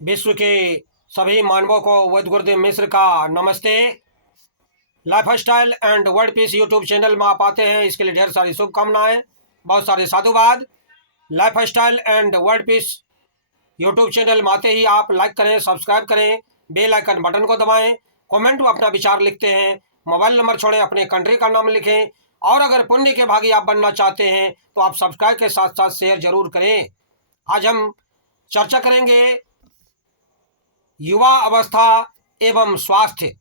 विश्व के सभी मानवों को वैद्य गुरुदेव मिश्र का नमस्ते। Lifestyle and world peace YouTube channel में आप आते हैं, इसके लिए ढेर सारी शुभकामनाएं, बहुत सारे साधुवाद। Lifestyle and world peace YouTube channel में आते ही आप लाइक करें, सब्सक्राइब करें, बेल आइकन बटन को दबाएं, कमेंट में अपना विचार लिखते हैं, मोबाइल नंबर छोड़ें, अपने कंट्री का नाम लिखें, और अगर पुण्य के भागी आप बनना चाहते हैं तो आप सब्सक्राइब के साथ साथ शेयर जरूर करें। आज हम चर्चा करेंगे युवा अवस्था एवं स्वास्थ्य।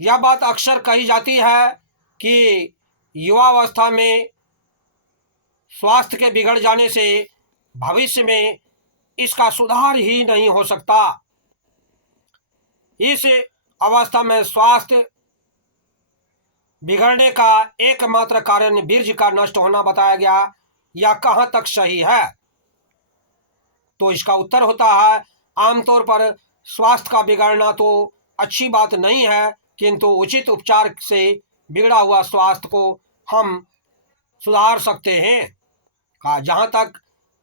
यह बात अक्सर कही जाती है कि युवा अवस्था में स्वास्थ्य के बिगड़ जाने से भविष्य में इसका सुधार ही नहीं हो सकता। इस अवस्था में स्वास्थ्य बिगड़ने का एकमात्र कारण बीर्ज का नष्ट होना बताया गया। यह कहाँ तक सही है? तो इसका उत्तर होता है, आमतौर पर स्वास्थ्य का बिगड़ना तो अच्छी बात नहीं है, किंतु उचित उपचार से बिगड़ा हुआ स्वास्थ्य को हम सुधार सकते हैं। जहाँ तक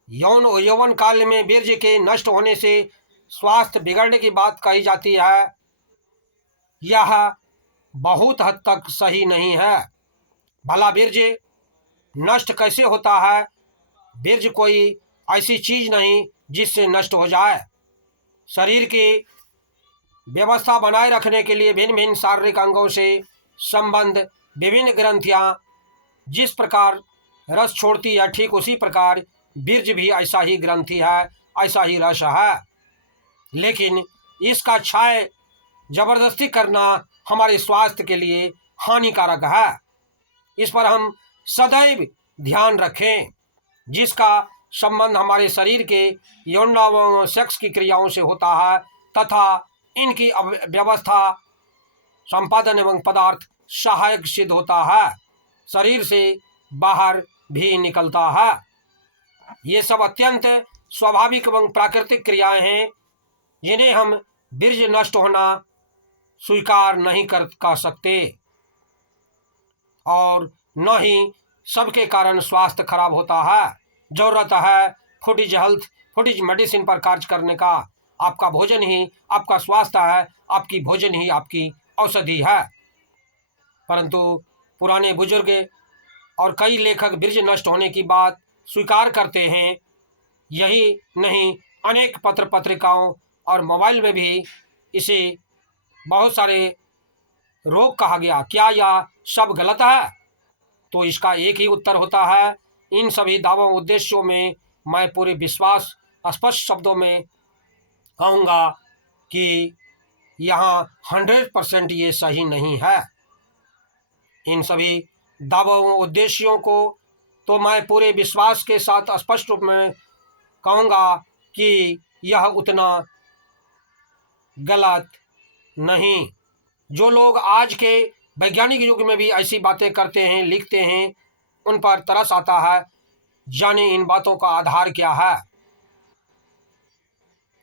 यौवन काल में बीर्ज के नष्ट होने से स्वास्थ्य बिगड़ने की बात कही जाती है, यह बहुत हद तक सही नहीं है। भला बीर्ज नष्ट कैसे होता है? बीर्ज कोई ऐसी चीज नहीं जिससे नष्ट हो जाए। शरीर की व्यवस्था बनाए रखने के लिए भिन्न भिन्न शारीरिक अंगों से संबंध विभिन्न ग्रंथियां जिस प्रकार रस छोड़ती है, ठीक उसी प्रकार बीर्ज भी ऐसा ही ग्रंथि है, ऐसा ही रस है। लेकिन इसका क्षय जबरदस्ती करना हमारे स्वास्थ्य के लिए हानिकारक है। इस पर हम सदैव ध्यान रखें। जिसका संबंध हमारे शरीर के यौन एवं सेक्स की क्रियाओं से होता है तथा इनकी व्यवस्था संपादन एवं पदार्थ सहायक सिद्ध होता है, शरीर से बाहर भी निकलता है। ये सब अत्यंत स्वाभाविक एवं प्राकृतिक क्रियाएं हैं जिन्हें हम बीर्ज नष्ट होना स्वीकार नहीं कर सकते, और न ही सबके कारण स्वास्थ्य खराब होता है। जरूरत है food is health, food is medicine पर कार्य करने का। आपका भोजन ही आपका स्वास्थ्य है, आपकी भोजन ही आपकी औषधि है। परंतु पुराने बुजुर्ग और कई लेखक बीर्ज नष्ट होने की बात स्वीकार करते हैं। यही नहीं, अनेक पत्र पत्रिकाओं और मोबाइल में भी इसे बहुत सारे रोग कहा गया। क्या यह सब गलत है? तो इसका एक ही उत्तर होता है, इन सभी दावों उद्देश्यों में मैं पूरे विश्वास स्पष्ट शब्दों में कहूँगा कि यहाँ 100% ये सही नहीं है। इन सभी दावों उद्देश्यों को तो मैं पूरे विश्वास के साथ स्पष्ट रूप में कहूँगा कि यह उतना गलत नहीं। जो लोग आज के वैज्ञानिक युग में भी ऐसी बातें करते हैं, लिखते हैं, उन पर तरस आता है, जाने इन बातों का आधार क्या है।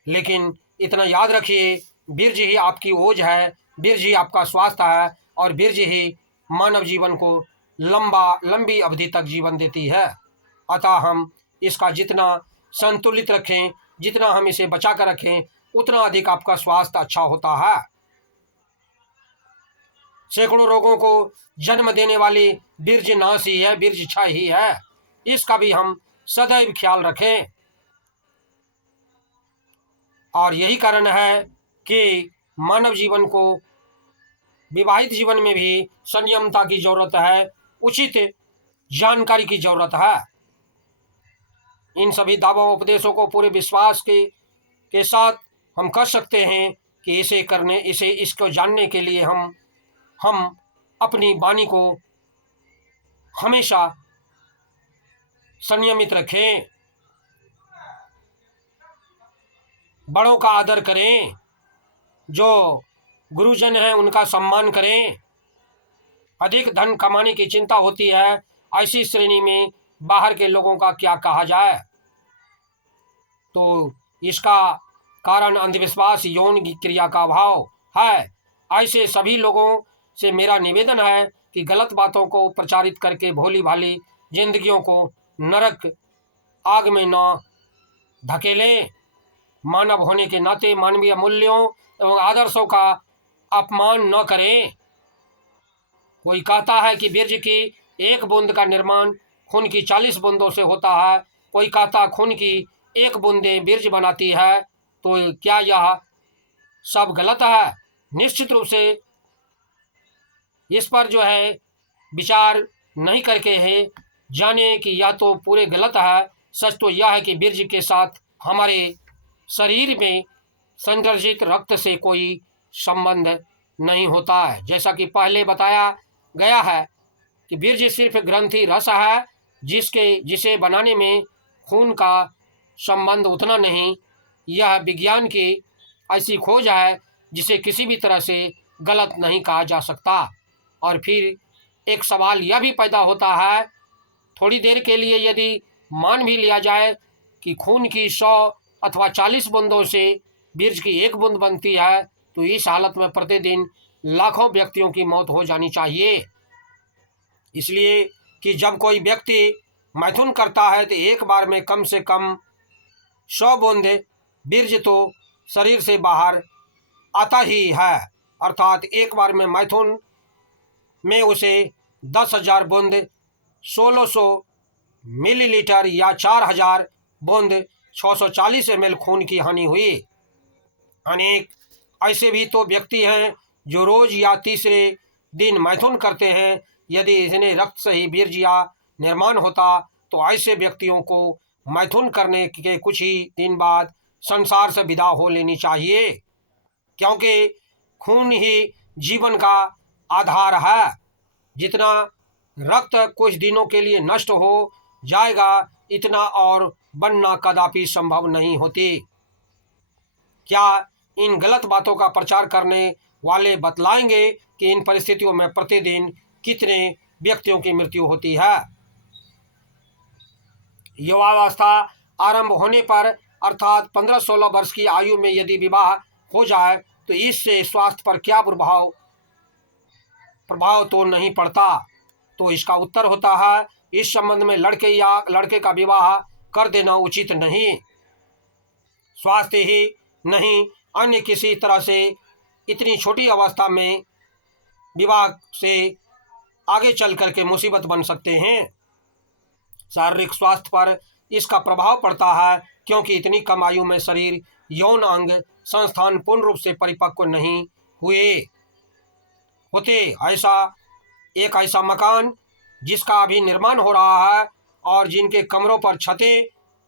लेकिन इतना याद रखिए, बीर्ज ही आपकी ओज है, बीर्ज ही आपका स्वास्थ्य है, और बीर्ज ही मानव जीवन को लंबी अवधि तक जीवन देती है। अतः हम इसका जितना संतुलित रखें, जितना हम इसे बचा कर रखें, उतना अधिक आपका स्वास्थ्य अच्छा होता है। सैकड़ों रोगों को जन्म देने वाली बीर्ज नाश ही है, बीर्ज क्षय ही है। इसका भी हम सदैव ख्याल रखें। और यही कारण है कि मानव जीवन को, विवाहित जीवन में भी संयमता की जरूरत है, उचित जानकारी की जरूरत है। इन सभी दावों उपदेशों को पूरे विश्वास के साथ हम कर सकते हैं कि इसको जानने के लिए हम अपनी वाणी को हमेशा संयमित रखें, बड़ों का आदर करें, जो गुरुजन हैं उनका सम्मान करें। अधिक धन कमाने की चिंता होती है, ऐसी श्रेणी में बाहर के लोगों का क्या कहा जाए। तो इसका कारण अंधविश्वास, यौन क्रिया का अभाव है। ऐसे सभी लोगों से मेरा निवेदन है कि गलत बातों को प्रचारित करके भोली भाली जिंदगियों को नरक आग में न धकेलें। मानव होने के नाते मानवीय मूल्यों एवं आदर्शों का अपमान न करें। कोई कहता है कि बीर्ज की एक बूंद का निर्माण खून की 40 बूंदों से होता है, कोई कहता खून की एक बूंदें बीर्ज बनाती है। तो क्या यह सब गलत है? निश्चित रूप से इस पर जो है विचार नहीं करके है जाने कि यह तो पूरे गलत है। सच तो यह है कि बीर्ज के साथ हमारे शरीर में संदर्जित रक्त से कोई संबंध नहीं होता है। जैसा कि पहले बताया गया है कि बीर्ज सिर्फ ग्रंथि रस है जिसे बनाने में खून का संबंध उतना नहीं। यह विज्ञान की ऐसी खोज है जिसे किसी भी तरह से गलत नहीं कहा जा सकता। और फिर एक सवाल यह भी पैदा होता है, थोड़ी देर के लिए यदि मान भी लिया जाए कि खून की 100 अथवा 40 बूंदों से बीर्ज की एक बूंद बनती है, तो इस हालत में प्रतिदिन लाखों व्यक्तियों की मौत हो जानी चाहिए। इसलिए कि जब कोई व्यक्ति मैथुन करता है तो एक बार में कम से कम 100 बूंद बीर्ज तो शरीर से बाहर आता ही है। अर्थात एक बार में मैथुन में उसे 10,000 बूंद 1600 मिलीलीटर या 4,000 बूंद 640 ml खून की हानि हुई। अनेक ऐसे भी तो व्यक्ति हैं जो रोज या तीसरे दिन मैथुन करते हैं। यदि इन्हें रक्त से ही बीर्ज या निर्माण होता तो ऐसे व्यक्तियों को मैथुन करने के कुछ ही दिन बाद संसार से विदा हो लेनी चाहिए, क्योंकि खून ही जीवन का आधार है। जितना रक्त कुछ दिनों के लिए नष्ट हो जाएगा, इतना और बनना कदापि संभव नहीं होती। क्या इन गलत बातों का प्रचार करने वाले बतलाएंगे कि इन परिस्थितियों में प्रतिदिन कितने व्यक्तियों की मृत्यु होती है? युवावस्था आरंभ होने पर अर्थात 15-16 वर्ष की आयु में यदि विवाह हो जाए तो इससे स्वास्थ्य पर क्या प्रभाव तो नहीं पड़ता। तो इसका उत्तर होता है, इस संबंध में लड़के या लड़के का विवाह कर देना उचित नहीं। स्वास्थ्य ही नहीं, अन्य किसी तरह से इतनी छोटी अवस्था में विवाह से आगे चल करके मुसीबत बन सकते हैं। शारीरिक स्वास्थ्य पर इसका प्रभाव पड़ता है, क्योंकि इतनी कम आयु में शरीर यौन अंग संस्थान पूर्ण रूप से परिपक्व नहीं होते। ऐसा मकान जिसका अभी निर्माण हो रहा है और जिनके कमरों पर छतें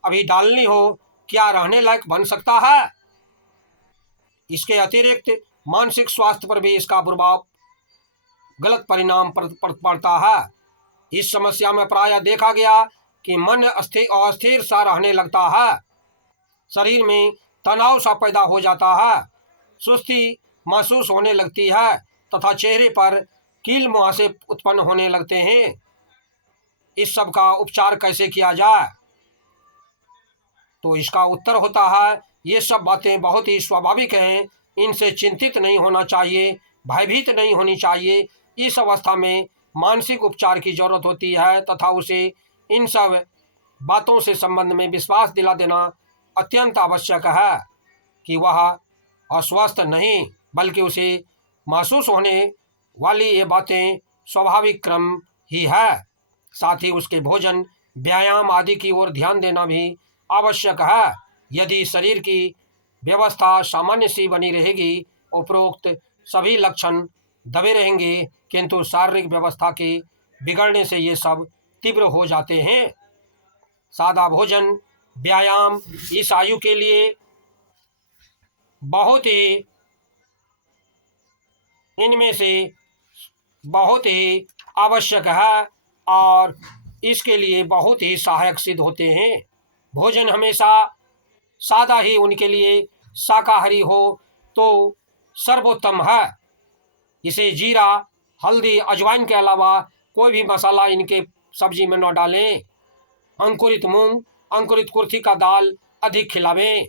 अभी डालनी हो, क्या रहने लायक बन सकता है? इसके अतिरिक्त मानसिक स्वास्थ्य पर भी इसका प्रभाव गलत परिणाम पड़ता है। इस समस्या में प्रायः देखा गया कि मन अस्थिर सा रहने लगता है, शरीर में तनाव सा पैदा हो जाता है, सुस्ती महसूस होने लगती है तथा चेहरे पर कील मुहासे उत्पन्न होने लगते हैं। इस सब का उपचार कैसे किया जाए? तो इसका उत्तर होता है, ये सब बातें बहुत ही स्वाभाविक हैं, इनसे चिंतित नहीं होना चाहिए, भयभीत नहीं होनी चाहिए। इस अवस्था में मानसिक उपचार की जरूरत होती है तथा उसे इन सब बातों से संबंध में विश्वास दिला देना अत्यंत आवश्यक है कि वह अस्वस्थ नहीं, बल्कि उसे महसूस होने वाली ये बातें स्वाभाविक क्रम ही है। साथ ही उसके भोजन, व्यायाम आदि की ओर ध्यान देना भी आवश्यक है। यदि शरीर की व्यवस्था सामान्य सी बनी रहेगी, उपरोक्त सभी लक्षण दबे रहेंगे, किंतु शारीरिक व्यवस्था के बिगड़ने से ये सब तीव्र हो जाते हैं। सादा भोजन, व्यायाम इस आयु के लिए इनमें से बहुत ही आवश्यक है और इसके लिए बहुत ही सहायक सिद्ध होते हैं। भोजन हमेशा सादा ही उनके लिए शाकाहारी हो तो सर्वोत्तम है। इसे जीरा, हल्दी, अजवाइन के अलावा कोई भी मसाला इनके सब्जी में न डालें। अंकुरित मूंग, अंकुरित कुर्थी का दाल अधिक खिलावें।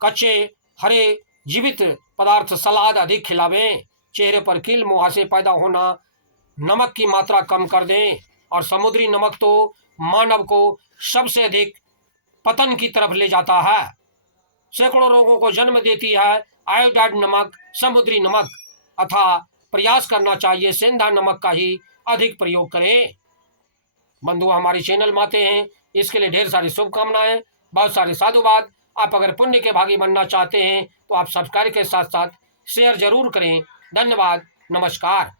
कच्चे हरे जीवित पदार्थ सलाद अधिक खिलावें। चेहरे पर कील मुहासे पैदा होना, नमक की मात्रा कम कर दें। और समुद्री नमक तो मानव को सबसे अधिक पतन की तरफ ले जाता है। सैकड़ों रोगों को जन्म देती है आयोडाइड नमक, समुद्री नमक, अतः प्रयास करना चाहिए सेंधा नमक का ही अधिक प्रयोग करें। बंधु, हमारी चैनल में आते हैं इसके लिए ढेर सारी शुभकामनाएं, बहुत सारे साधुवाद। आप अगर पुण्य के भागी बनना चाहते हैं तो आप सब्सक्राइब के साथ साथ शेयर जरूर करें। धन्यवाद, नमस्कार।